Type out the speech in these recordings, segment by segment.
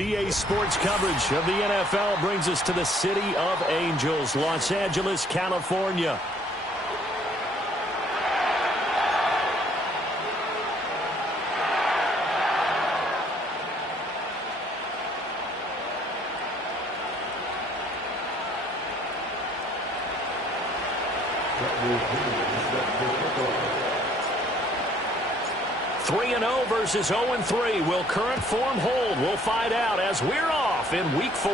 EA Sports coverage of the NFL brings us to the City of Angels, Los Angeles, California. (3-0) versus 0-3. Will current form hold? We'll find out as we're off in Week 4.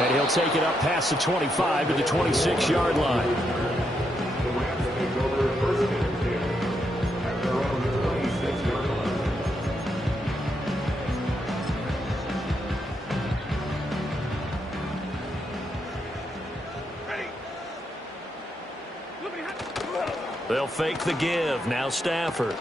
And he'll take it up past the 25 to the 26-yard line. They'll fake the give. Now Stafford.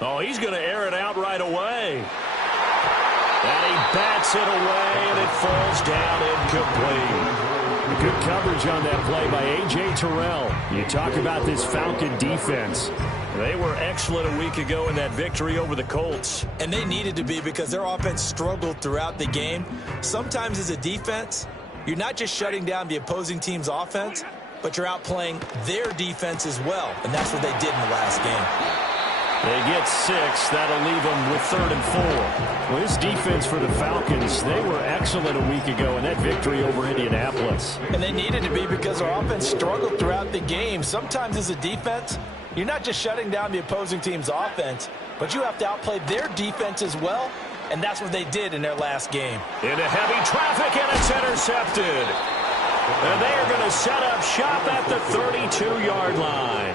Oh, he's going to air it out right away. And he bats it away, and it falls down incomplete. Good coverage on that play by A.J. Terrell. You talk about this Falcon defense. They were excellent a week ago in that victory over the Colts. And they needed to be because their offense struggled throughout the game. Sometimes as a defense, you're not just shutting down the opposing team's offense, but you're outplaying their defense as well, and that's what they did in the last game. They get 6. That'll leave them with 3rd and 4. Well, this defense for the Falcons, they were excellent a week ago in that victory over Indianapolis. And they needed to be because their offense struggled throughout the game. Sometimes as a defense, you're not just shutting down the opposing team's offense, but you have to outplay their defense as well, and that's what they did in their last game. Into heavy traffic, and it's intercepted. And they are going to set up shop at the 32-yard line.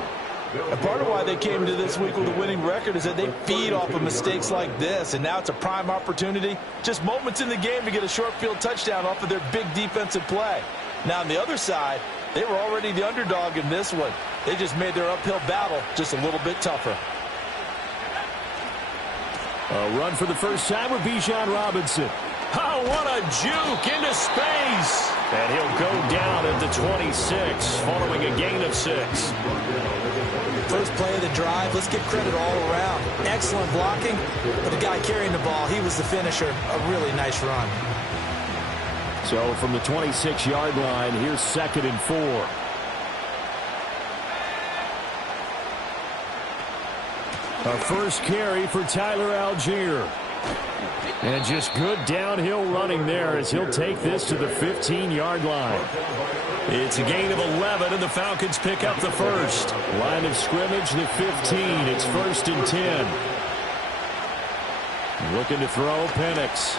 And part of why they came into this week with a winning record is that they feed off of mistakes like this, and now it's a prime opportunity, just moments in the game to get a short field touchdown off of their big defensive play. Now on the other side, they were already the underdog in this one. They just made their uphill battle just a little bit tougher. A run for the first time with Bijan Robinson. Oh, what a juke into space. And he'll go down at the 26 following a gain of 6. First play of the drive, let's give credit all around. Excellent blocking, but the guy carrying the ball, he was the finisher. A really nice run. So from the 26-yard line, here's 2nd and 4. A first carry for Tyler Algier. And just good downhill running there as he'll take this to the 15-yard line. It's a gain of 11, and the Falcons pick up the first. Line of scrimmage, the 15. It's 1st and 10. Looking to throw, Penix.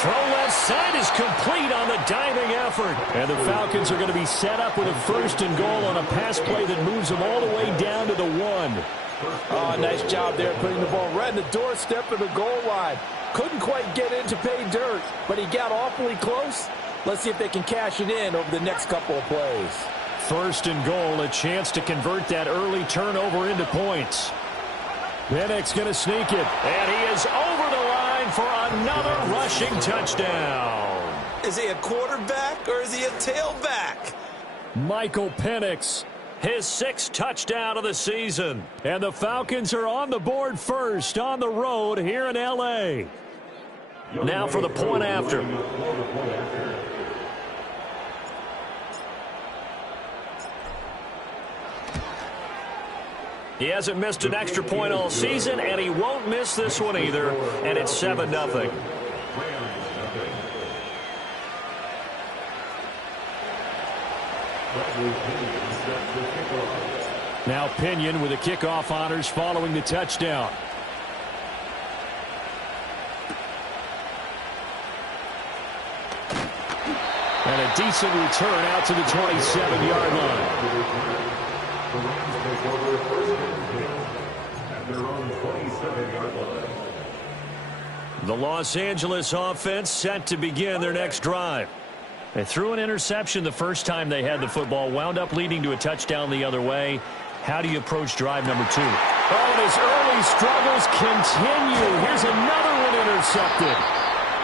Throw left side is complete on the diving effort. And the Falcons are going to be set up with a 1st and goal on a pass play that moves them all the way down to the 1. Oh, nice job there putting the ball right in the doorstep of the goal line. Couldn't quite get in to pay dirt, but he got awfully close. Let's see if they can cash it in over the next couple of plays. 1st and goal, a chance to convert that early turnover into points. Penix going to sneak it, and he is over the line for another rushing touchdown. Is he a quarterback or is he a tailback? Michael Penix, his 6th touchdown of the season. And the Falcons are on the board first on the road here in L.A. Now for the point after. He hasn't missed an extra point all season, and he won't miss this one either. And it's 7-0. Now Pinion with the kickoff honors following the touchdown. And a decent return out to the 27-yard line. The Los Angeles offense set to begin their next drive. They threw an interception the first time they had the football, wound up leading to a touchdown the other way. How do you approach drive number 2? Oh, and his early struggles continue. Here's another one intercepted.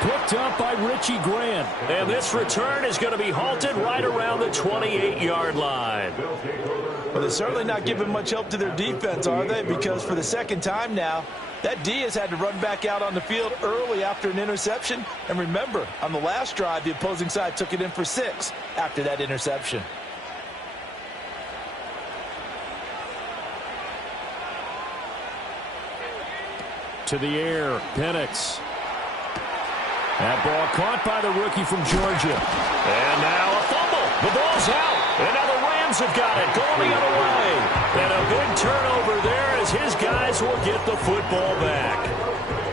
Picked up by Richie Grant. And this return is going to be halted right around the 28-yard line. Well, they're certainly not giving much help to their defense, are they? Because for the second time now, that D has had to run back out on the field early after an interception. And remember, on the last drive, the opposing side took it in for 6 after that interception. To the air, Penix. That ball caught by the rookie from Georgia. And now a fumble. The ball's out. And now the Rams have got it. Going the other way. And a big turnover there as his guys will get the football back.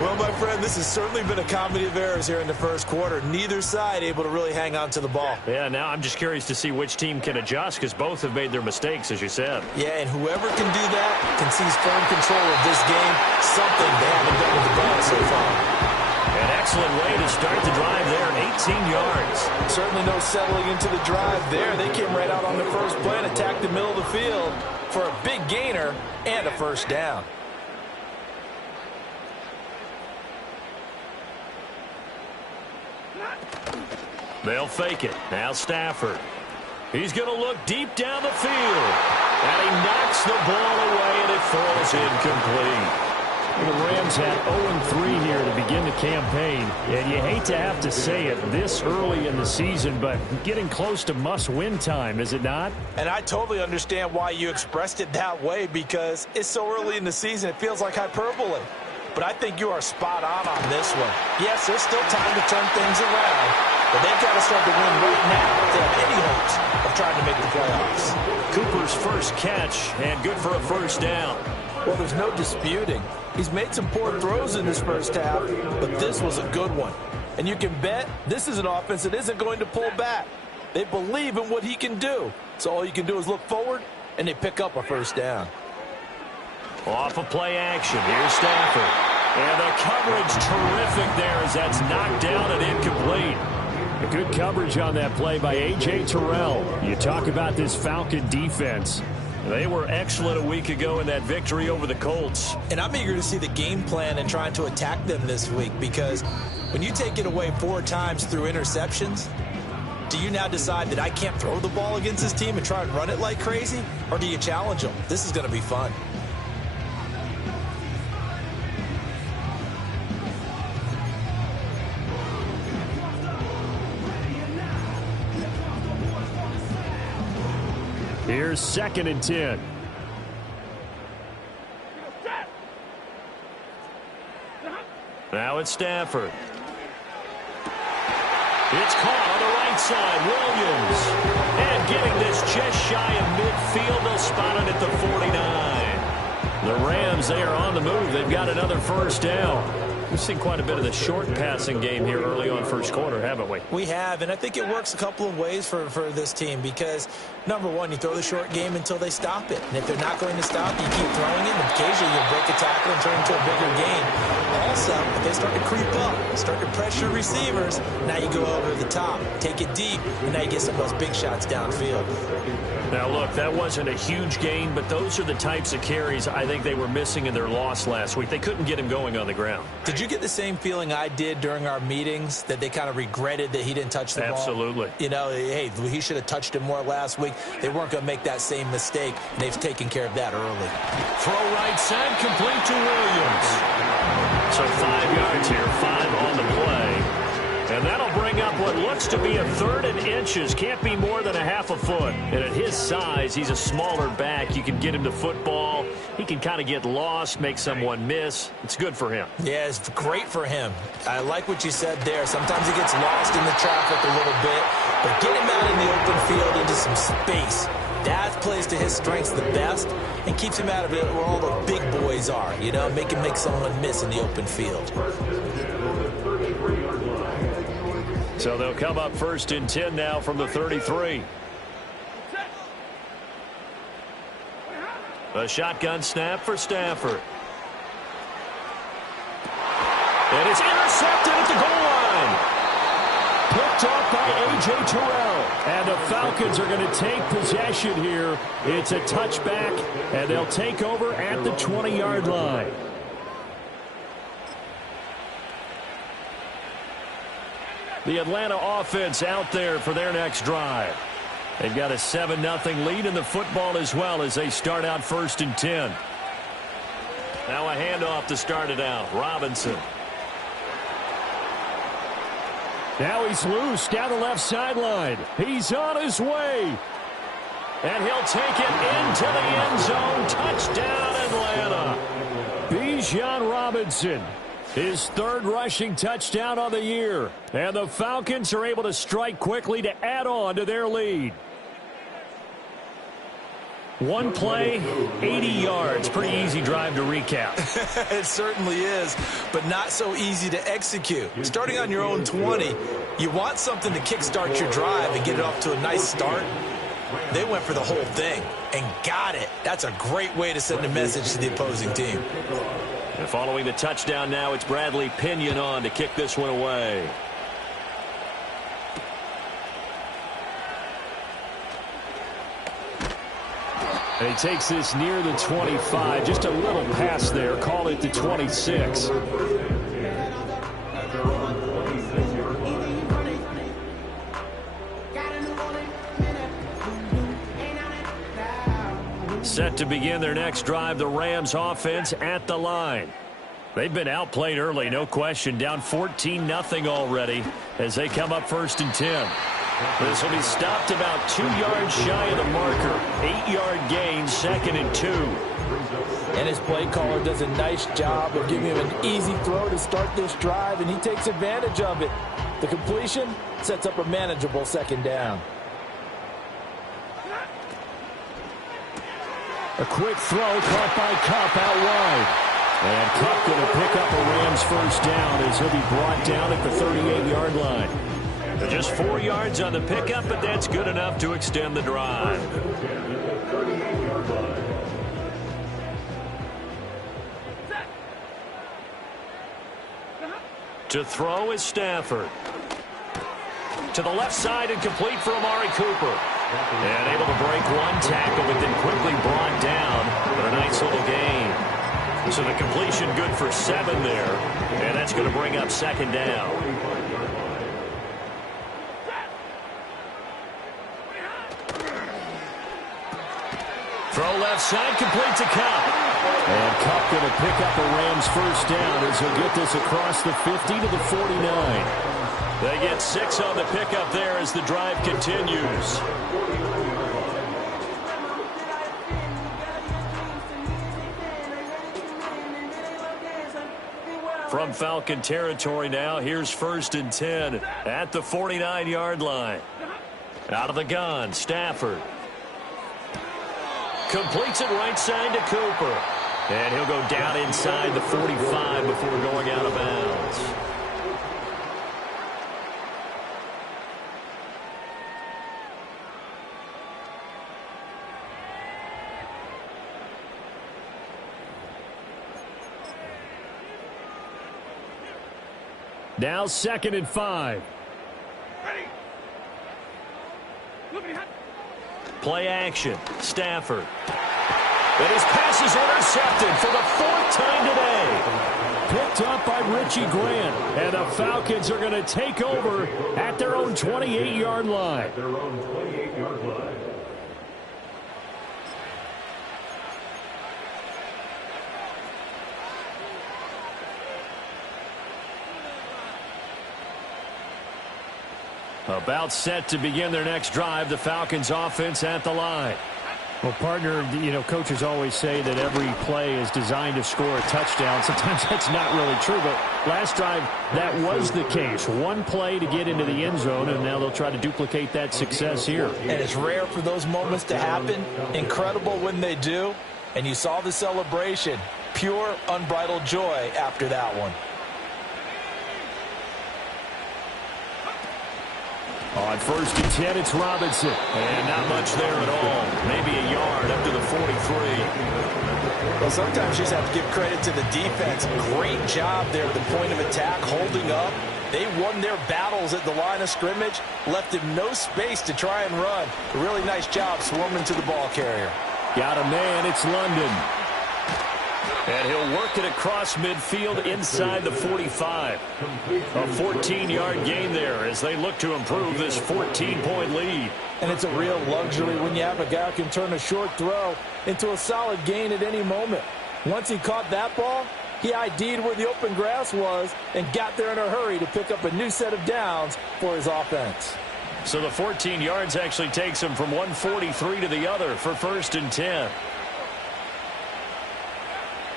Well, my friend, this has certainly been a comedy of errors here in the first quarter. Neither side able to really hang on to the ball. Yeah, now I'm just curious to see which team can adjust because both have made their mistakes, as you said. Yeah, and whoever can do that can seize firm control of this game. Something they haven't done with the ball so far. An excellent way to start the drive there, 18 yards. Certainly no settling into the drive there. They came right out on the first play and attacked the middle of the field for a big gainer and a first down. They'll fake it. Now Stafford. He's going to look deep down the field. And he knocks the ball away, and it falls incomplete. The Rams had 0-3 here to begin the campaign, and you hate to have to say it this early in the season, but getting close to must-win time, is it not? And I totally understand why you expressed it that way, because it's so early in the season, it feels like hyperbole. But I think you are spot on this one. Yes, there's still time to turn things around, but they've got to start to win right now if they have any hopes of trying to make the playoffs. Cooper's first catch, and good for a first down. Well, there's no disputing. He's made some poor throws in this first half, but this was a good one. And you can bet this is an offense that isn't going to pull back. They believe in what he can do. So all you can do is look forward, and they pick up a first down. Off of play action, here's Stafford. And the coverage terrific there as that's knocked down and incomplete. A good coverage on that play by A.J. Terrell. You talk about this Falcon defense. They were excellent a week ago in that victory over the Colts. And I'm eager to see the game plan and trying to attack them this week, because when you take it away 4 times through interceptions, do you now decide that I can't throw the ball against this team and try and run it like crazy? Or do you challenge them? This is going to be fun. Here's 2nd and 10. Now it's Stafford. It's caught on the right side. Williams. And getting this just shy of midfield. They'll spot it at the 49. The Rams, they are on the move. They've got another first down. We've seen quite a bit of the short passing game here early on first quarter, haven't we? We have, and I think it works a couple of ways for this team because, number one, you throw the short game until they stop it. And if they're not going to stop, you keep throwing it, and occasionally you'll break a tackle and turn into a bigger game. Also, if they start to creep up, start to pressure receivers, now you go over the top, take it deep, and now you get some of those big shots downfield. Now, look, that wasn't a huge gain, but those are the types of carries I think they were missing in their loss last week. They couldn't get him going on the ground. Did you get the same feeling I did during our meetings, that they kind of regretted that he didn't touch the ball? Absolutely. You know, hey, he should have touched it more last week. They weren't going to make that same mistake, and they've taken care of that early. Throw right side, complete to Williams. So 5 yards here, 5 on the play. And that'll bring up what looks to be a 3rd and inches. Can't be more than a half a foot. And at his size, he's a smaller back. You can get him to football. He can kind of get lost, make someone miss. It's good for him. Yeah, it's great for him. I like what you said there. Sometimes he gets lost in the traffic a little bit. But get him out in the open field into some space. That plays to his strengths the best and keeps him out of it where all the big boys are. You know, make him make someone miss in the open field. So they'll come up 1st and 10 now from the 33. A shotgun snap for Stafford. And it's intercepted at the goal line. Picked up by A.J. Terrell. And the Falcons are going to take possession here. It's a touchback, and they'll take over at the 20-yard line. The Atlanta offense out there for their next drive. They've got a 7-0 lead in the football as well as they start out 1st and 10. Now a handoff to start it out. Robinson. Now he's loose down the left sideline. He's on his way. And he'll take it into the end zone. Touchdown, Atlanta. Bijan Robinson, his 3rd rushing touchdown of the year. And the Falcons are able to strike quickly to add on to their lead. One play, 80 yards. Pretty easy drive to recap. It certainly is, but not so easy to execute. Starting on your own 20, you want something to kickstart your drive and get it off to a nice start. They went for the whole thing and got it. That's a great way to send a message to the opposing team. And following the touchdown now, it's Bradley Pinion on to kick this one away. And he takes this near the 25. Just a little pass there. Call it the 26. Set to begin their next drive, the Rams offense at the line. They've been outplayed early, no question. Down 14-0 already as they come up 1st and 10. This will be stopped about 2 yards shy of the marker. 8-yard gain, 2nd and 2. And his play caller does a nice job of giving him an easy throw to start this drive, and he takes advantage of it. The completion sets up a manageable 2nd down. A quick throw caught by Kupp out wide. And Kupp going to pick up a Rams 1st down as he'll be brought down at the 38-yard line. Just 4 yards on the pickup, but that's good enough to extend the drive. To throw is Stafford. To the left side and complete for Amari Cooper. And able to break one tackle, but then quickly brought down. But a nice little gain. So the completion good for 7 there. And that's going to bring up 2nd down. Throw left side, complete to Kupp. And Kupp going to pick up a Rams 1st down as he'll get this across the 50 to the 49. They get 6 on the pickup there as the drive continues. From Falcon territory now, here's 1st and 10 at the 49-yard line. Out of the gun, Stafford. Completes it right side to Cooper. And he'll go down inside the 45 before going out of bounds. Now 2nd and 5. Play action. Stafford. And his pass is intercepted for the 4th time today. Picked up by Richie Grant. And the Falcons are going to take over at their own 28-yard line. About set to begin their next drive, the Falcons offense at the line. Well, partner, coaches always say that every play is designed to score a touchdown. Sometimes that's not really true, but last drive, that was the case. One play to get into the end zone, and now they'll try to duplicate that success here. And it's rare for those moments to happen. Incredible when they do. And you saw the celebration. Pure, unbridled joy after that one. On 1st and 10, it's Robinson. And not much there at all. Maybe a yard up to the 43. Well, sometimes you just have to give credit to the defense. Great job there at the point of attack, holding up. They won their battles at the line of scrimmage, left him no space to try and run. A really nice job swarming to the ball carrier. Got a man, it's London. And he'll work it across midfield inside the 45. A 14-yard gain there as they look to improve this 14-point lead. And it's a real luxury when you have a guy who can turn a short throw into a solid gain at any moment. Once he caught that ball, he ID'd where the open grass was and got there in a hurry to pick up a new set of downs for his offense. So the 14 yards actually takes him from 143 to the other for 1st and 10.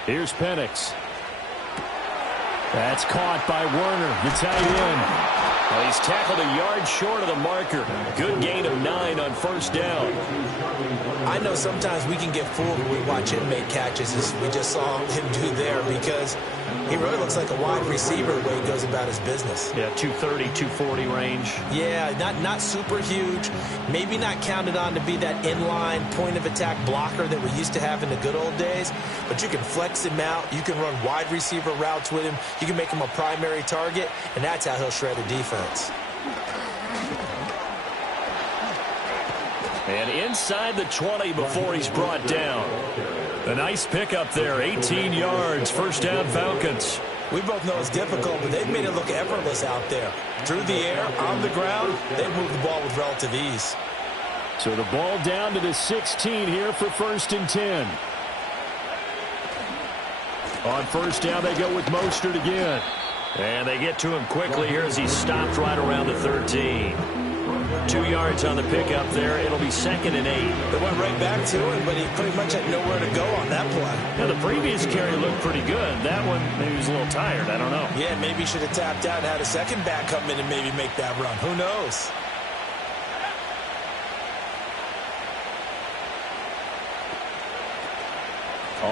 Here's Penix. That's caught by Werner, the tight end. Well, he's tackled a yard short of the marker. Good gain of 9 on 1st down. I know sometimes we can get fooled when we watch him make catches, as we just saw him do there, because he really looks like a wide receiver the way he goes about his business. Yeah, 230, 240 range. Yeah, not super huge. Maybe not counted on to be that inline point-of-attack blocker that we used to have in the good old days, but you can flex him out. You can run wide receiver routes with him. You can make him a primary target, and that's how he'll shred a defense. And inside the 20 before he's brought down. A nice pickup there, 18 yards, 1st down Falcons. We both know it's difficult, but they've made it look effortless out there. Through the air, on the ground, they've moved the ball with relative ease. So the ball down to the 16 here for 1st and 10. On 1st down, they go with Mostert again. And they get to him quickly here as he stopped right around the 13. 2 yards on the pickup there. It'll be 2nd and 8. They went right back to him, but he pretty much had nowhere to go on that play. Now, the previous carry looked pretty good. That one, maybe he was a little tired. I don't know. Yeah, maybe he should have tapped out and had a second back come in and maybe make that run. Who knows?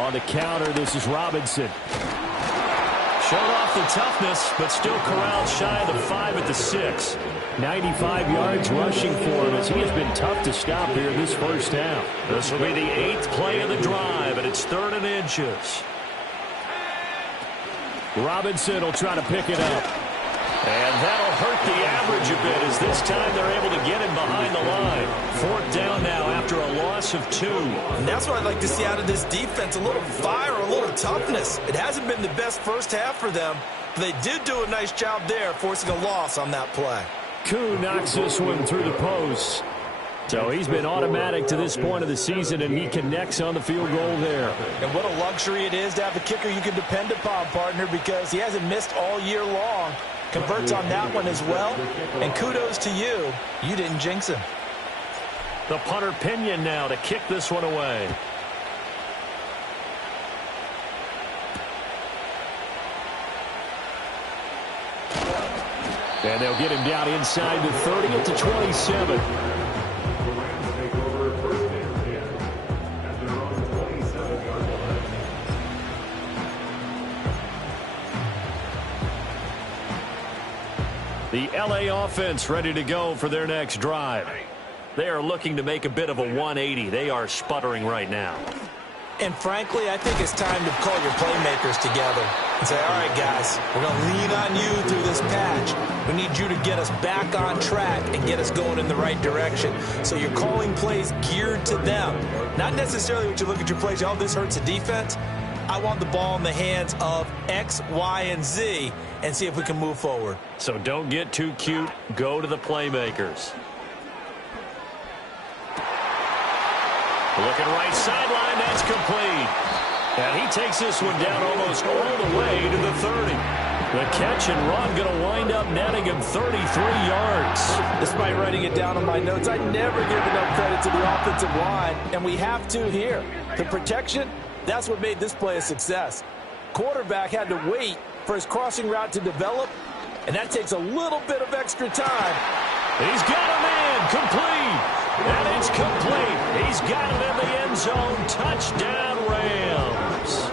On the counter, this is Robinson. Showed off the toughness, but still corralled shy of the 5 at the 6. 95 yards rushing for him as he has been tough to stop here this 1st down. This will be the 8th play of the drive, and it's 3rd and inches. Robinson will try to pick it up. And that'll hurt the average a bit as this time they're able to get him behind the line. 4th down now after a loss of 2. And that's what I'd like to see out of this defense, a little fire, a little toughness. It hasn't been the best 1st half for them, but they did do a nice job there forcing a loss on that play. Koo knocks this one through the post. So he's been automatic to this point of the season, and he connects on the field goal there. And what a luxury it is to have a kicker you can depend upon, partner, because he hasn't missed all year long. Converts on that one as well, and kudos to you. You didn't jinx him. The punter Pinion now to kick this one away. And they'll get him down inside the 30 at the 27. The LA offense ready to go for their next drive. They are looking to make a bit of a 180. They are sputtering right now. And frankly, I think it's time to call your playmakers together and say, all right, guys, we're going to lean on you through this patch. We need you to get us back on track and get us going in the right direction. So you're calling plays geared to them. Not necessarily what you look at your plays, oh, this hurts the defense. I want the ball in the hands of X, Y, and Z and see if we can move forward. So don't get too cute. Go to the playmakers. Looking right sideline, that's complete. And he takes this one down almost all the way to the 30. The catch and run going to wind up netting him 33 yards. Despite writing it down on my notes, I never give enough credit to the offensive line, and we have to here. The protection, that's what made this play a success. Quarterback had to wait for his crossing route to develop, and that takes a little bit of extra time. He's got a man complete. And it's complete. He's got it in the end zone. Touchdown, Rams.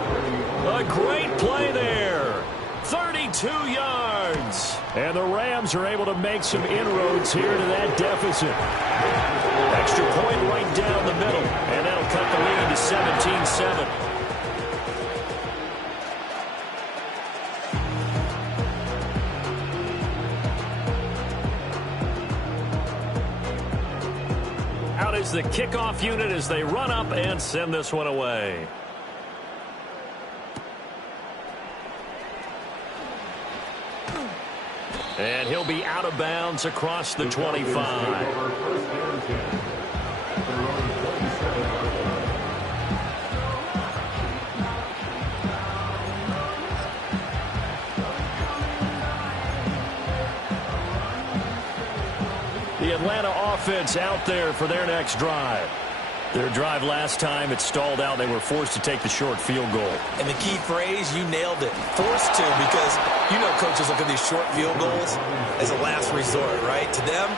A great play there. 32 yards. And the Rams are able to make some inroads here to that deficit. Extra point right down the middle. And that'll cut the lead to 17-7. Out is the kickoff unit as they run up and send this one away. And he'll be out of bounds across the 25. The Atlanta offense out there for their next drive. Their drive last time, it stalled out. They were forced to take the short field goal. And the key phrase, you nailed it. Forced to, because you know coaches look at these short field goals as a last resort, right? To them,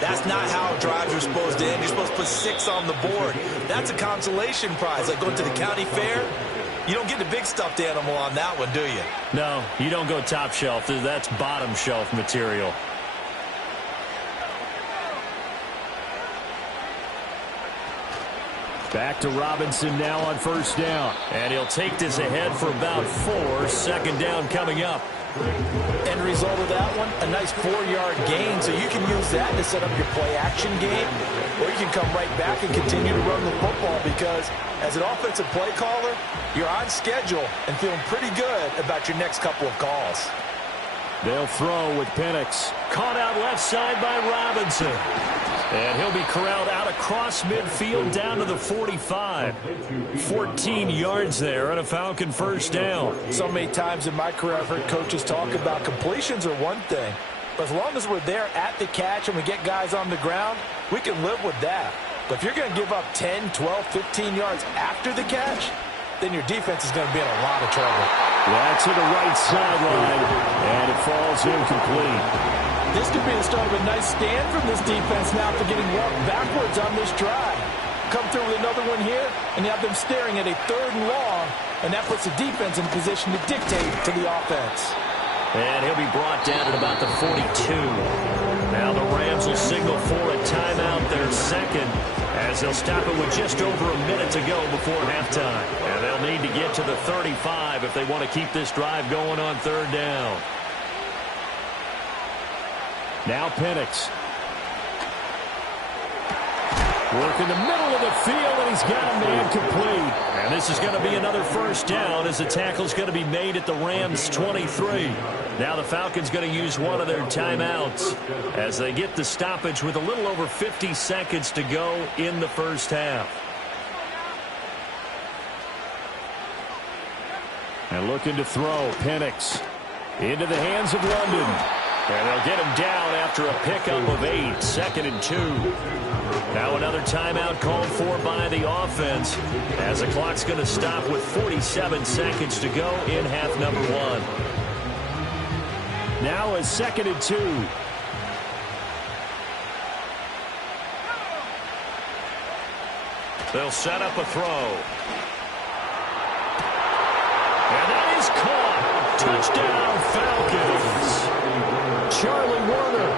that's not how drives are supposed to end. You're supposed to put 6 on the board. That's a consolation prize. Like going to the county fair, you don't get the big stuffed animal on that one, do you? No, you don't go top shelf. That's bottom shelf material. Back to Robinson now on first down. And he'll take this ahead for about 4. Second down coming up. End result of that one, a nice 4-yard gain. So you can use that to set up your play-action game, or you can come right back and continue to run the football because as an offensive play caller, you're on schedule and feeling pretty good about your next couple of calls. They'll throw with Penix. Caught out left side by Robinson. And he'll be corralled out across midfield down to the 45. 14 yards there and a Falcon first down. So many times in my career I've heard coaches talk about completions are one thing, but as long as we're there at the catch and we get guys on the ground, we can live with that. But if you're going to give up 10, 12, 15 yards after the catch, then your defense is going to be in a lot of trouble. That's to the right sideline, and it falls incomplete. This could be the start of a nice stand from this defense now after getting walked backwards on this drive. Come through with another one here, and you have them staring at a 3rd and long, and that puts the defense in a position to dictate to the offense. And he'll be brought down at about the 42. Now the Rams will signal for a timeout, their second, as they'll stop it with just over a minute to go before halftime. And they'll need to get to the 35 if they want to keep this drive going on 3rd down. Now Penix. Work in the middle of the field, and he's got a man complete. And this is going to be another first down as the tackle's going to be made at the Rams' 23. Now the Falcons going to use one of their timeouts as they get the stoppage with a little over 50 seconds to go in the first half. And looking to throw, Penix into the hands of London. And they'll get him down after a pickup of 8, 2nd and 2. Now another timeout called for by the offense as the clock's going to stop with 47 seconds to go in half number 1. Now a 2nd and 2. They'll set up a throw. And that is caught. Touchdown, Falcons. Charlie Warner,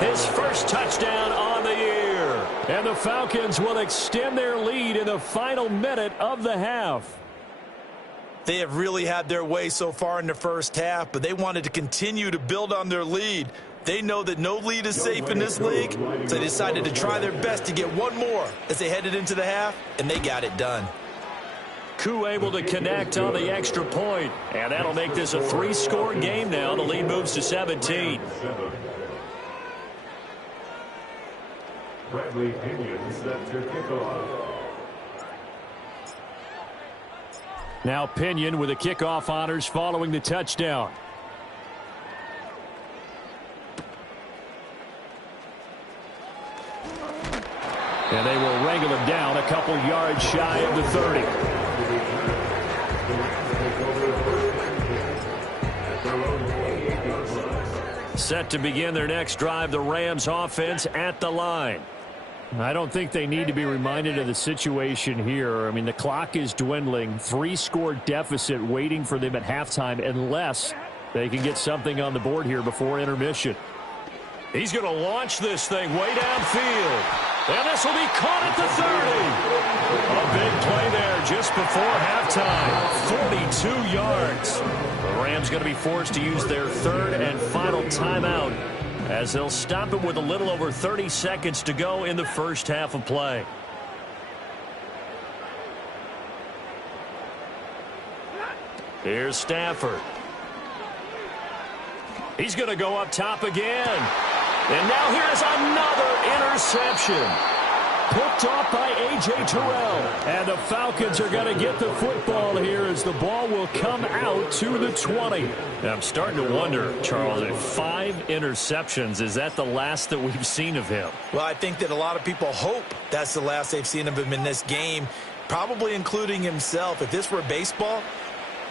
his first touchdown on the year. And the Falcons will extend their lead in the final minute of the half. They have really had their way so far in the first half, but they wanted to continue to build on their lead. They know that no lead is safe in this league, so they decided to try their best to get one more as they headed into the half, and they got it done. Koo able to connect on the extra point, and that'll make this a 3-score game now. The lead moves to 17. Bradley Pinion sets your kickoff. Now Pinion with the kickoff honors following the touchdown. And they will wrangle him down a couple yards shy of the 30. Set to begin their next drive, the Rams offense at the line. I don't think they need to be reminded of the situation here. I mean, the clock is dwindling. 3-score deficit waiting for them at halftime unless they can get something on the board here before intermission. He's going to launch this thing way downfield. And this will be caught at the 30. A big play there just before halftime. 42 yards. The Rams going to be forced to use their 3rd and final timeout as they'll stop it with a little over 30 seconds to go in the first half of play. Here's Stafford. He's going to go up top again. And now here's another interception. Picked off by A.J. Terrell. And the Falcons are going to get the football here as the ball will come out to the 20. And I'm starting to wonder, Charles, if 5 interceptions, is that the last that we've seen of him? Well, I think that a lot of people hope that's the last they've seen of him in this game, probably including himself. If this were baseball,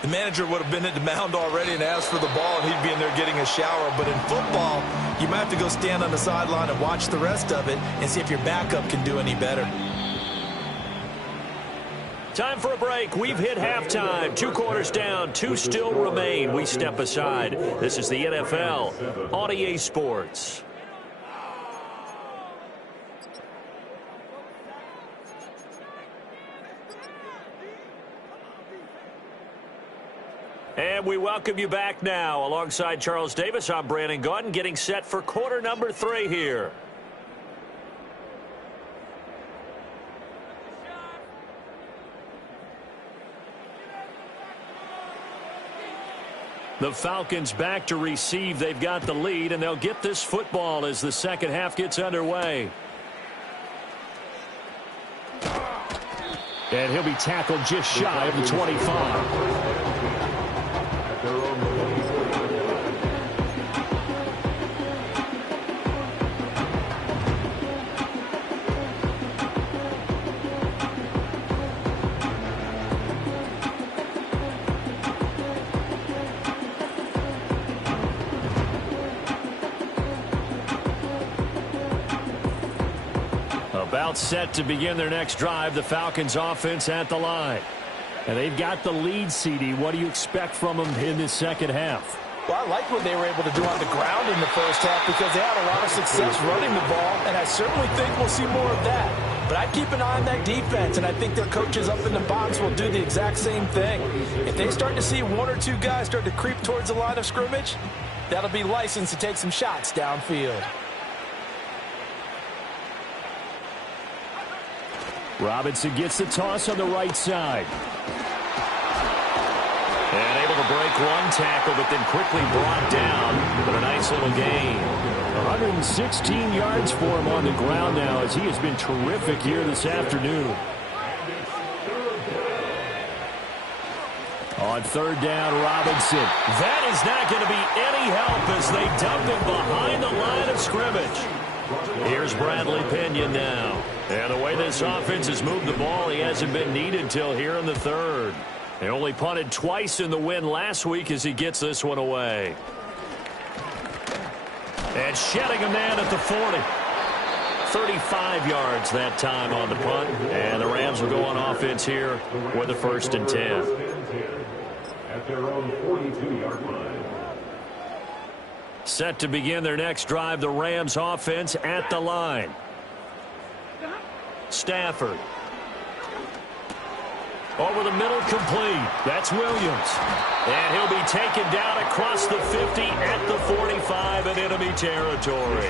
the manager would have been at the mound already and asked for the ball, and he'd be in there getting a shower. But in football, you might have to go stand on the sideline and watch the rest of it and see if your backup can do any better. Time for a break. We've hit halftime. 2 quarters down, 2 still remain. We step aside. This is the NFL on EA Sports. And we welcome you back now. Alongside Charles Davis, I'm Brandon Gaudin, getting set for quarter number 3 here. The Falcons back to receive. They've got the lead, and they'll get this football as the second half gets underway. And he'll be tackled just shy of the 25. About set to begin their next drive. The Falcons offense at the line. And they've got the lead, CD. What do you expect from them in this second half? Well, I like what they were able to do on the ground in the first half because they had a lot of success running the ball, and I certainly think we'll see more of that. But I'd keep an eye on that defense, and I think their coaches up in the box will do the exact same thing. If they start to see 1 or 2 guys start to creep towards the line of scrimmage, that'll be licensed to take some shots downfield. Robinson gets the toss on the right side. And able to break 1 tackle, but then quickly brought down. But a nice little gain. 116 yards for him on the ground now as he has been terrific here this afternoon. On third down, Robinson. That is not going to be any help as they dump him behind the line of scrimmage. Here's Bradley Pinion now. And the way this offense has moved the ball, he hasn't been needed till here in the third. They only punted twice in the win last week as he gets this one away. And shedding a man at the 40. 35 yards that time on the punt. And the Rams will go on offense here with a 1st and 10. At their own 42-yard line. Set to begin their next drive, the Rams offense at the line. Stafford. Over the middle, complete. That's Williams. And he'll be taken down across the 50 at the 45 in enemy territory.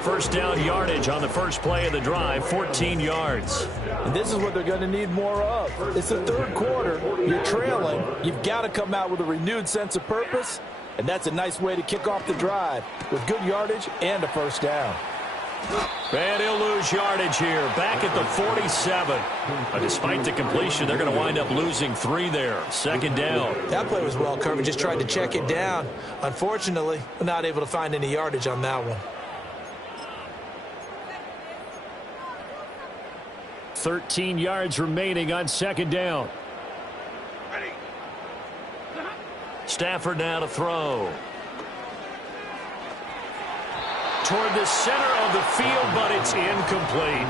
First down yardage on the first play of the drive, 14 yards. And this is what they're going to need more of. It's the third quarter. You're trailing. You've got to come out with a renewed sense of purpose. And that's a nice way to kick off the drive with good yardage and a first down. And he'll lose yardage here, back at the 47. Despite the completion, they're going to wind up losing 3 there. Second down. That play was well covered. Just tried to check it down. Unfortunately, we're not able to find any yardage on that one. 13 yards remaining on second down. Stafford now to throw. Toward the center of the field, but it's incomplete.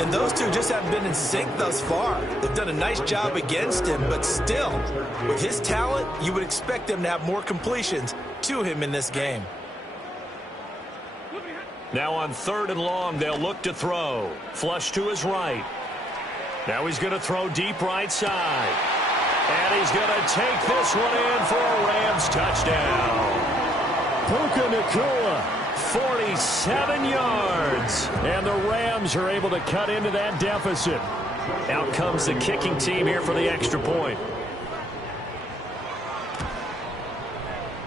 And those two just haven't been in sync thus far. They've done a nice job against him, but still, with his talent, you would expect them to have more completions to him in this game. Now on 3rd and long, they'll look to throw. Flush to his right. Now he's going to throw deep right side. And he's going to take this one in for a Rams touchdown. Puka Nacua. 47 yards. And the Rams are able to cut into that deficit. Out comes the kicking team here for the extra point.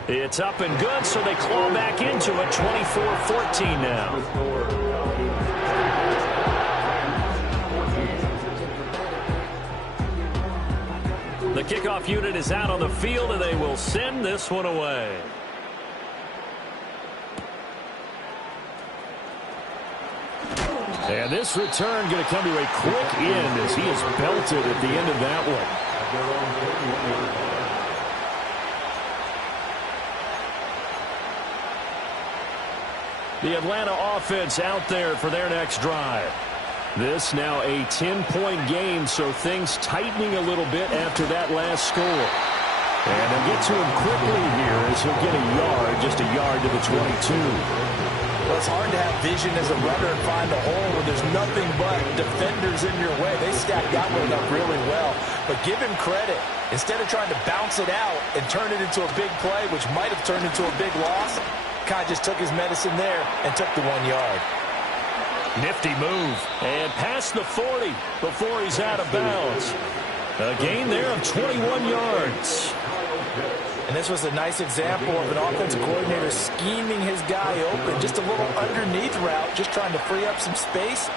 It's up and good, so they claw back into it. 24-14 now. The kickoff unit is out on the field, and they will send this one away. And this return going to come to a quick end as he is belted at the end of that one. The Atlanta offense out there for their next drive. This now a 10-point game, so things tightening a little bit after that last score. And they'll get to him quickly here as he'll get a yard, just a yard to the 22. Well, it's hard to have vision as a runner and find a hole when there's nothing but defenders in your way. They stacked that one up really well. But give him credit. Instead of trying to bounce it out and turn it into a big play, which might have turned into a big loss, Kai just took his medicine there and took the 1 yard. Nifty move. And past the 40 before he's out of bounds. A gain there of 21 yards. And this was a nice example of an offensive coordinator scheming his guy open. Just a little underneath route, just trying to free up some space.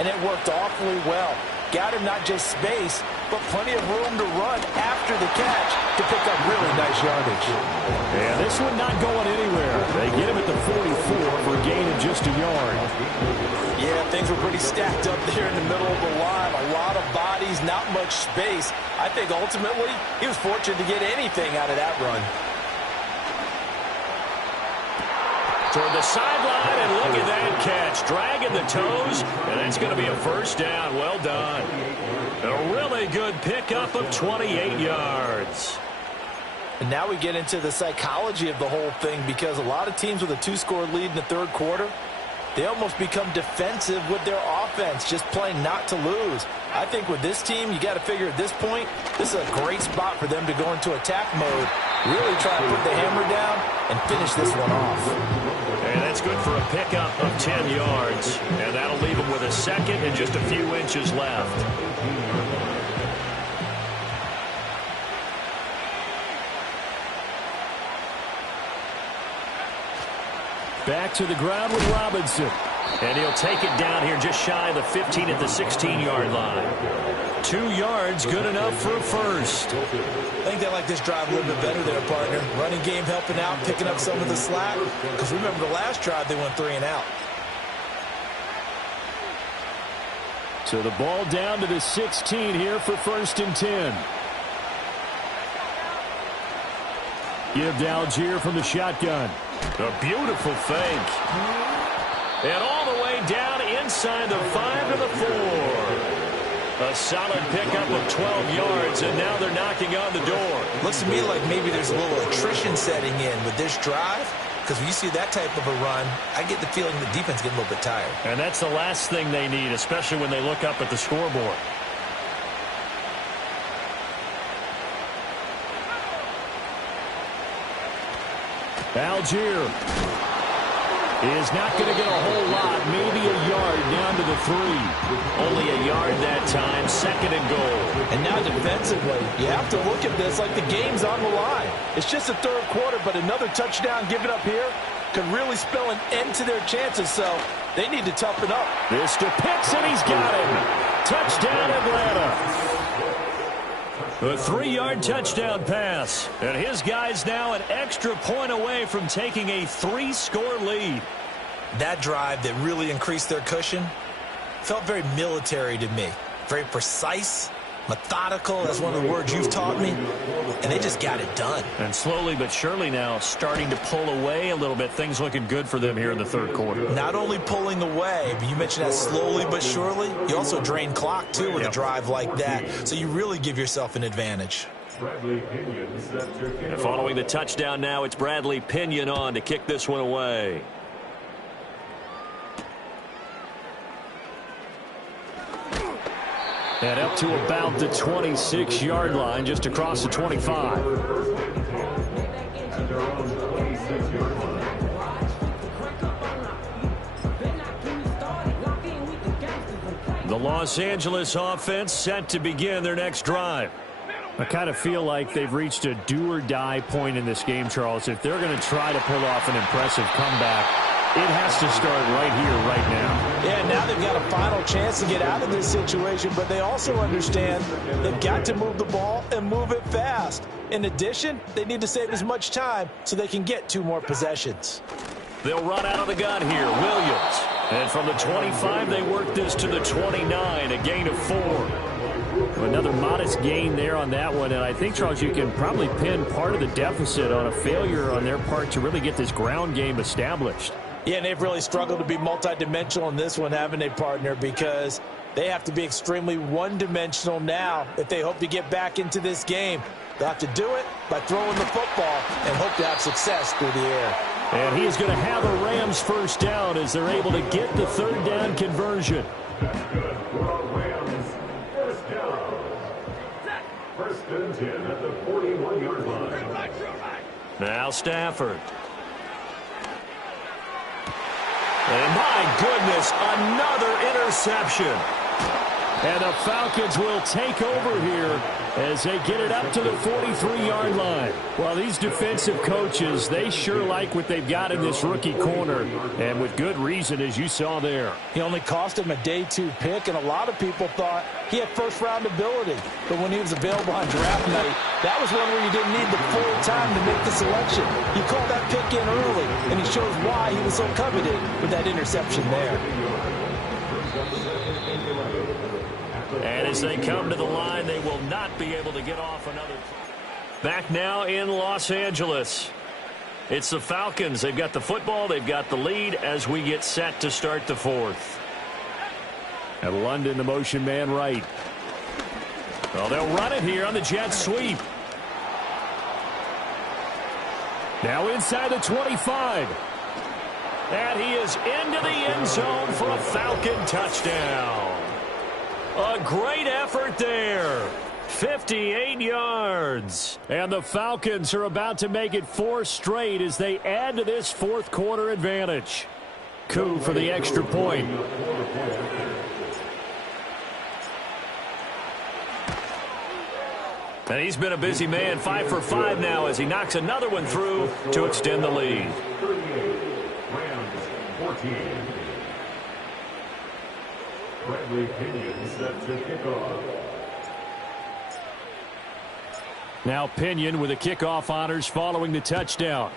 And it worked awfully well. Got him not just space, but plenty of room to run after the catch to pick up really nice yardage. And this one not going anywhere. They get him at the 44 for a gain of just a yard. Yeah, things were pretty stacked up there in the middle of the line. A lot of bodies, not much space. I think ultimately he was fortunate to get anything out of that run. Toward the sideline, and look at that catch. Dragging the toes, and it's going to be a first down. Well done. A really good pickup of 28 yards. And now we get into the psychology of the whole thing, because a lot of teams with a 2-score lead in the third quarter, they almost become defensive with their offense, just playing not to lose. I think with this team, you got to figure at this point, this is a great spot for them to go into attack mode, really try to put the hammer down and finish this one off. And that's good for a pickup of 10 yards. And that'll leave them with a second and just a few inches left. Back to the ground with Robinson. And he'll take it down here just shy of the 15 at the 16-yard line. 2 yards, good enough for a first. I think they like this drive a little bit better there, partner. Running game helping out, picking up some of the slack. Because remember the last drive, they went 3 and out. So the ball down to the 16 here for 1st and 10. Give to Algier from the shotgun. A beautiful fake. And all the way down inside the 5 to the 4. A solid pickup of 12 yards, and now they're knocking on the door. Looks to me like maybe there's a little attrition setting in with this drive. Because when you see that type of a run, I get the feeling the defense getting a little bit tired. And that's the last thing they need, especially when they look up at the scoreboard. Algier is not going to get a whole lot, maybe a yard down to the 3. Only a yard that time, 2nd and goal. And now defensively, you have to look at this like the game's on the line. It's just the third quarter, but another touchdown given up here could really spell an end to their chances, so they need to toughen up. This to Pitts, and he's got him. Touchdown, Atlanta. A 3-yard touchdown pass. And his guy's now an extra point away from taking a 3-score lead. That drive that really increased their cushion felt very military to me. Very precise, methodical. That's one of the words you've taught me. And they just got it done. And slowly but surely now starting to pull away a little bit. Things looking good for them here in the third quarter. Not only pulling away, but you mentioned that slowly but surely. You also drain clock, too, with a drive like that. So you really give yourself an advantage. And following the touchdown now, it's Bradley Pinion on to kick this one away. And up to about the 26-yard line, just across the 25. The Los Angeles offense set to begin their next drive. I kind of feel like they've reached a do-or-die point in this game, Charles. If they're going to try to pull off an impressive comeback, it has to start right here, right now. Yeah, now they've got a final chance to get out of this situation, but they also understand they've got to move the ball and move it fast. In addition, they need to save as much time so they can get 2 more possessions. They'll run out of the gun here. Williams. And from the 25, they work this to the 29, a gain of 4. Another modest gain there on that one, and I think, Charles, you can probably pin part of the deficit on a failure on their part to really get this ground game established. Yeah, and they've really struggled to be multidimensional in this one, haven't they, partner, because they have to be extremely one-dimensional now if they hope to get back into this game. They'll have to do it by throwing the football and hope to have success through the air. And he is going to have a Rams first down as they're able to get the 3rd down conversion. First and 10 at the 41-yard line. Now Stafford. And my goodness, another interception. And the Falcons will take over here as they get it up to the 43-yard line. Well, these defensive coaches, they sure like what they've got in this rookie corner, and with good reason, as you saw there. He only cost him a day 2 pick, and a lot of people thought he had first-round ability. But when he was available on draft night, that was one where you didn't need the full time to make the selection. You called that pick in early, and he shows why he was so coveted with that interception there. And as they come to the line, they will not be able to get off another. Back now in Los Angeles. It's the Falcons. They've got the football. They've got the lead as we get set to start the 4th. And London, the motion man right. Well, they'll run it here on the jet sweep. Now inside the 25. And he is into the end zone for a Falcon touchdown. A great effort there. 58 yards. And the Falcons are about to make it 4 straight as they add to this 4th quarter advantage. Coup for the extra point. And he's been a busy man, 5 for 5 now as he knocks another one through to extend the lead. 38, Rams 14. Bradley Pinion set to kick off. Now Pinion with the kickoff honors following the touchdown.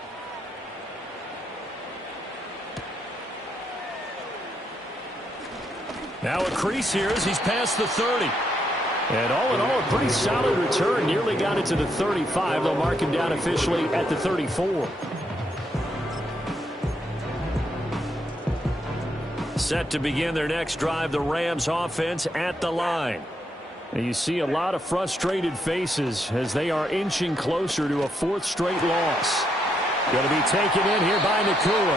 Now a crease here as he's past the 30. And all in all, a pretty solid return. Nearly got it to the 35. They'll mark him down officially at the 34. Set to begin their next drive, the Rams offense at the line. And you see a lot of frustrated faces as they are inching closer to a 4th straight loss. Going to be taken in here by Nakua.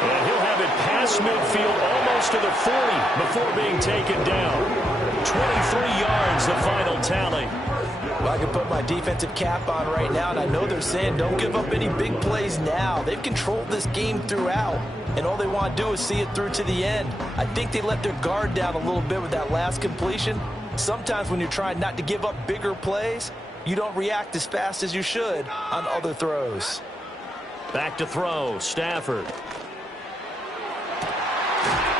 And he'll have it past midfield almost to the 40 before being taken down. 23 yards, the final tally. Well, I can put my defensive cap on right now, and I know they're saying don't give up any big plays now. They've controlled this game throughout, and all they want to do is see it through to the end. I think they let their guard down a little bit with that last completion. Sometimes when you're trying not to give up bigger plays, you don't react as fast as you should on other throws. Back to throw, Stafford.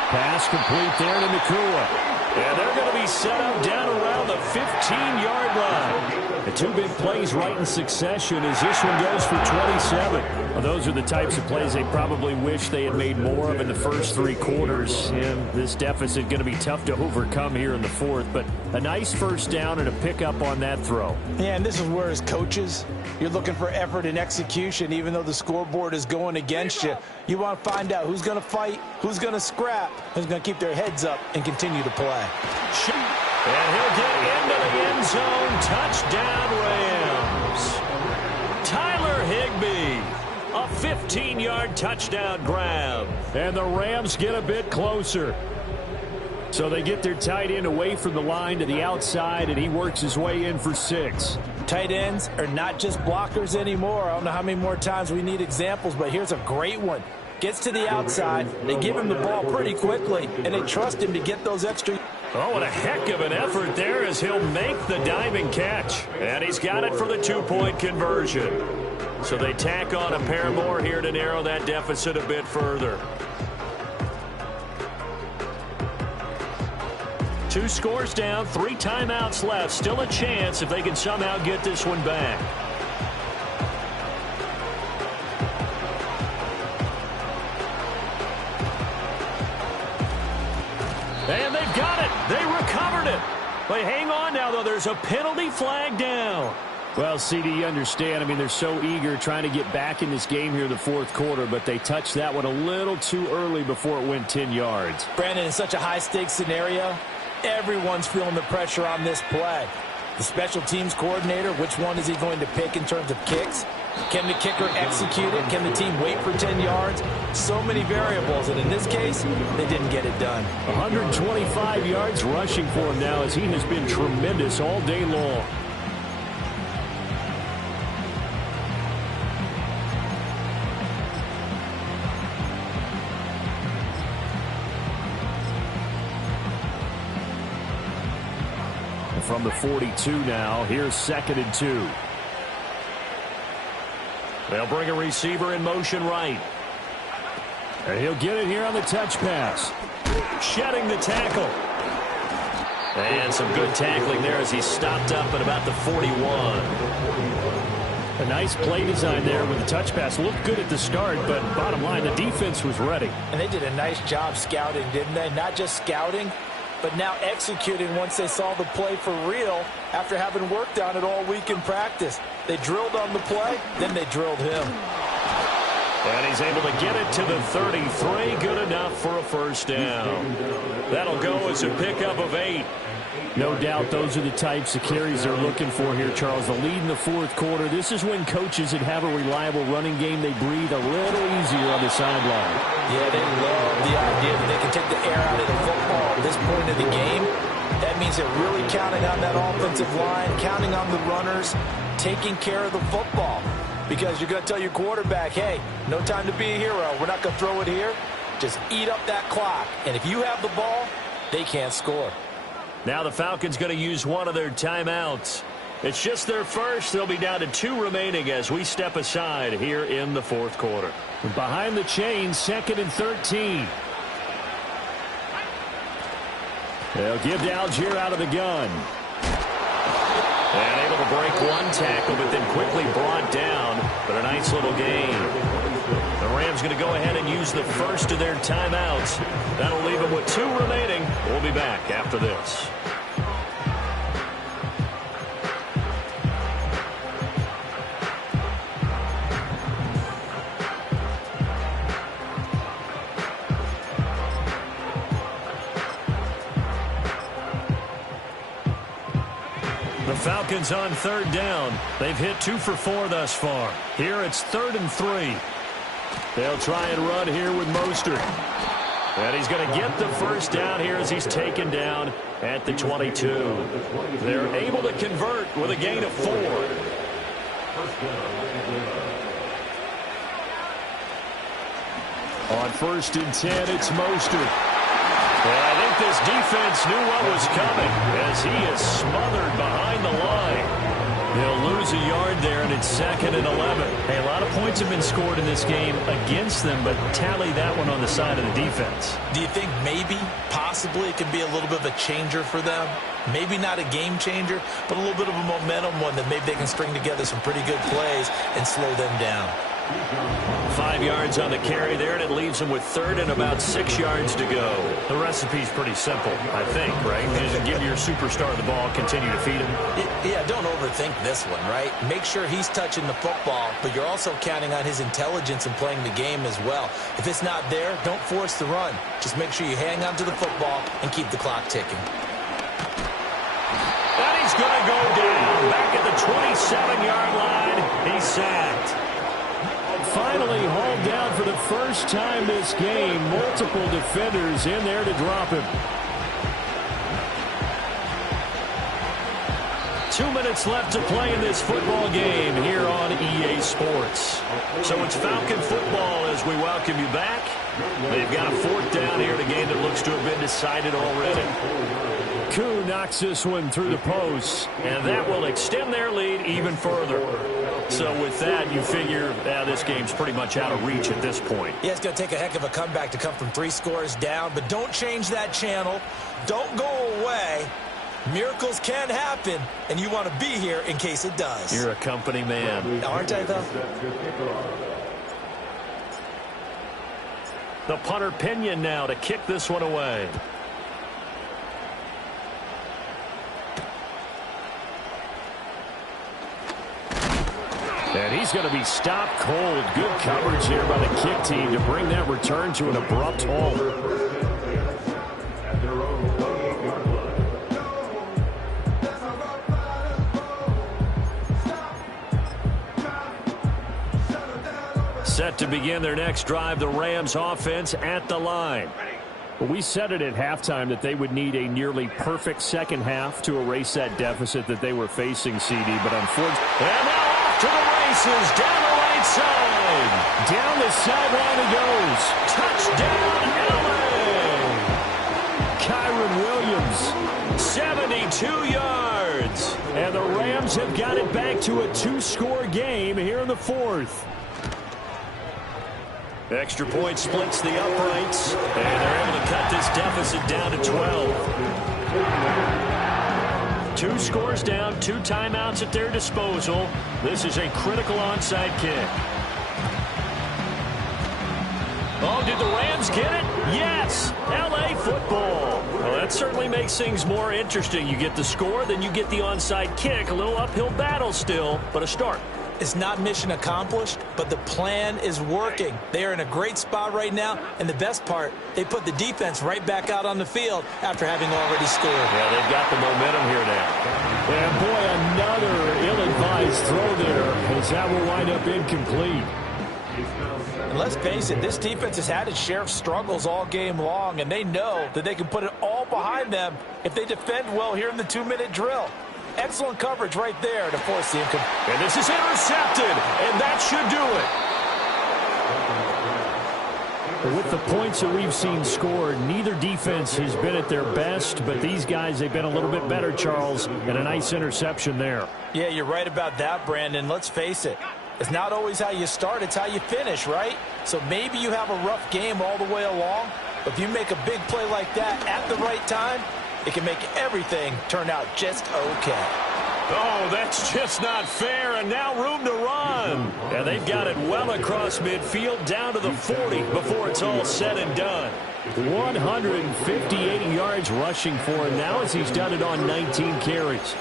Pass complete there to Nakua. And they're going to be set up down around the 15-yard line. The 2 big plays right in succession as this one goes for 27. Well, those are the types of plays they probably wish they had made more of in the first 3 quarters. And this deficit going to be tough to overcome here in the 4th. But a nice first down and a pickup on that throw. Yeah, and this is where as coaches, you're looking for effort and execution even though the scoreboard is going against you. You want to find out who's going to fight, who's going to scrap, who's going to keep their heads up and continue to play. And he'll get into the end zone. Touchdown, Rams. Tyler Higbee. A 15-yard touchdown grab. And the Rams get a bit closer. So they get their tight end away from the line to the outside, and he works his way in for 6. Tight ends are not just blockers anymore. I don't know how many more times we need examples, but here's a great one. Gets to the outside, they give him the ball pretty quickly, and they trust him to get those extra. Oh, what a heck of an effort there as he'll make the diving catch. And he's got it for the two-point conversion. So they tack on a pair more here to narrow that deficit a bit further. 2 scores down, 3 timeouts left. Still a chance if they can somehow get this one back. And they've got it. They recovered it. But hang on now, though. There's a penalty flag down. Well, CD, you understand. I mean, they're so eager trying to get back in this game here in the fourth quarter, but they touched that one a little too early before it went 10 yards. Brandon, in such a high-stakes scenario, everyone's feeling the pressure on this play. The special teams coordinator, which one is he going to pick in terms of kicks? Can the kicker execute it? Can the team wait for 10 yards? So many variables, and in this case, they didn't get it done. 125 yards rushing for him now as he has been tremendous all day long. From the 42 now, here's 2nd and 2. They'll bring a receiver in motion right. And he'll get it here on the touch pass. Shedding the tackle. And some good tackling there as he stopped up at about the 41. A nice play design there with the touch pass. Looked good at the start, but bottom line, the defense was ready. And they did a nice job scouting, didn't they? Not just scouting, but now executing once they saw the play for real after having worked on it all week in practice. They drilled on the play, then they drilled him. And he's able to get it to the 33. Good enough for a first down. That'll go as a pickup of 8. No doubt those are the types of carries they're looking for here, Charles. The lead in the fourth quarter. This is when coaches that have a reliable running game, they breathe a little easier on the sideline. Yeah, they love the idea that they can take the air out of the football at this point of the game. That means they're really counting on that offensive line, counting on the runners, taking care of the football. Because you're going to tell your quarterback, hey, no time to be a hero. We're not going to throw it here. Just eat up that clock. And if you have the ball, they can't score. Now the Falcons going to use one of their timeouts. It's just their first. They'll be down to 2 remaining as we step aside here in the fourth quarter. Behind the chains, 2nd and 13. They'll give to Algier out of the gun. And able to break one tackle, but then quickly brought down. But a nice little gain. The Rams going to go ahead and use the first of their timeouts. That'll leave them with 2 remaining. We'll be back after this. The Falcons on 3rd down. They've hit 2 for 4 thus far. Here it's 3rd and 3. They'll try and run here with Mostert. And he's going to get the first down here as he's taken down at the 22. They're able to convert with a gain of 4. On 1st and 10, it's Mostert. And I think this defense knew what was coming as he is smothered behind the line. They'll lose a yard there, and it's 2nd and 11. Hey, a lot of points have been scored in this game against them, but tally that one on the side of the defense. Do you think maybe, possibly, it could be a little bit of a changer for them? Maybe not a game changer, but a little bit of a momentum one that maybe they can string together some pretty good plays and slow them down. 5 yards on the carry there, and it leaves them with 3rd and about 6 yards to go. The recipe's pretty simple, I think, right? Just give your superstar the ball, continue to feed him. Yeah, don't overthink this one, right? Make sure he's touching the football, but you're also counting on his intelligence and playing the game as well. If it's not there, don't force the run. Just make sure you hang on to the football and keep the clock ticking. And he's going to go down back at the 27-yard line. He's sacked. Finally hauled down for the first time this game. Multiple defenders in there to drop him. 2 minutes left to play in this football game here on EA Sports. So it's Falcon football as we welcome you back. They've got a 4th down here in a game that looks to have been decided already. Koo knocks this one through the post. And that will extend their lead even further. So with that, you figure this game's pretty much out of reach at this point. Yeah, it's going to take a heck of a comeback to come from 3 scores down, but don't change that channel. Don't go away. Miracles can happen, and you want to be here in case it does. You're a company man. Aren't I, though? The punter Pinion now to kick this one away. And he's going to be stopped cold. Good coverage here by the kick team to bring that return to an abrupt halt. Set to begin their next drive, the Rams offense at the line. Well, we said it at halftime that they would need a nearly perfect second half to erase that deficit that they were facing, CD. But unfortunately, and now off to the races, down the right side. Down the sideline he goes. Touchdown, LA! Kyren Williams. 72 yards. And the Rams have got it back to a 2-score game here in the 4th. Extra point splits the uprights, and they're able to cut this deficit down to 12. 2 scores down, 2 timeouts at their disposal. This is a critical onside kick. Oh, did the Rams get it? Yes! LA football. Well, that certainly makes things more interesting. You get the score, then you get the onside kick. A little uphill battle still, but a start. It's not mission accomplished, but the plan is working. They are in a great spot right now, and the best part, they put the defense right back out on the field after having already scored. Yeah, they've got the momentum here now. And boy, another ill-advised throw there, as that will wind up incomplete. And let's face it, this defense has had its share of struggles all game long, and they know that they can put it all behind them if they defend well here in the 2-minute drill. Excellent coverage right there to force the incomplete. And this is intercepted, and that should do it. With the points that we've seen scored, neither defense has been at their best, but these guys, they've been a little bit better, Charles, and a nice interception there. Yeah, you're right about that, Brandon. Let's face it. It's not always how you start, it's how you finish, right? So maybe you have a rough game all the way along, but if you make a big play like that at the right time, it can make everything turn out just okay. Oh, that's just not fair, and now room to run. And they've got it well across midfield down to the 40 before it's all said and done. 158 yards rushing for him now as he's done it on 19 carries.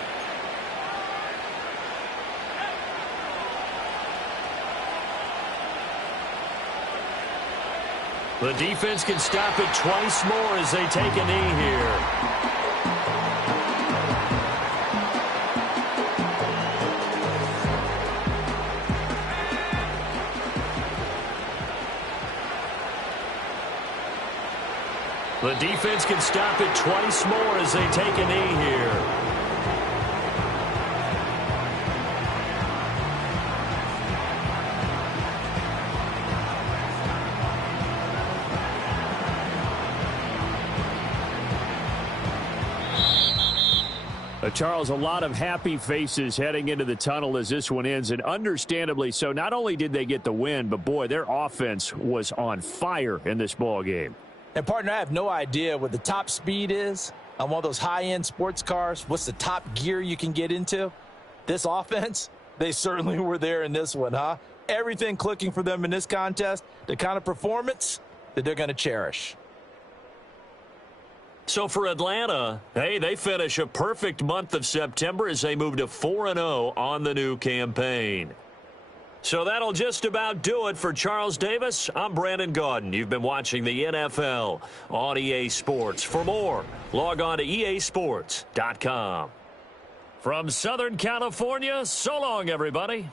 The defense can stop it twice more as they take a knee here. The defense can stop it twice more as they take a knee here. Charles, a lot of happy faces heading into the tunnel as this one ends, and understandably so. Not only did they get the win, but boy, their offense was on fire in this ball game. And partner, I have no idea what the top speed is on one of those high-end sports cars. What's the top gear you can get into? This offense, they certainly were there in this one, huh? Everything clicking for them in this contest, the kind of performance that they're going to cherish. So for Atlanta, hey, they finish a perfect month of September as they move to 4-0 on the new campaign. So that'll just about do it for Charles Davis. I'm Brandon Gaudin. You've been watching the NFL on EA Sports. For more, log on to easports.com. From Southern California, so long, everybody.